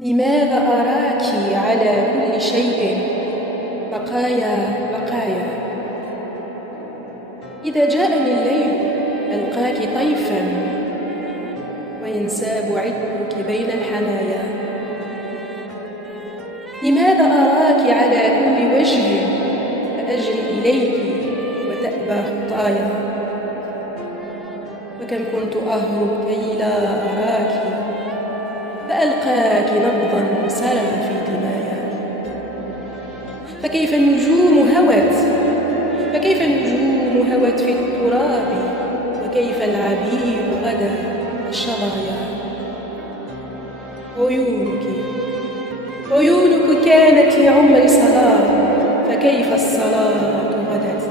لماذا أراك على كل شيء بقايا بقايا؟ إذا جاءني الليل ألقاك طيفا وينساب عطرك بين الحنايا. لماذا أراك على كل وجه فأجري إليك وتأبى خطايا؟ وكم كنت أهرب كي لا أراك فألقاك نبضا سرى في دمايا. فكيف النجوم هوت في التراب، وكيف العبير غدا الشظايا. عيونك كانت لعمري صلاة، فكيف الصلاة غدت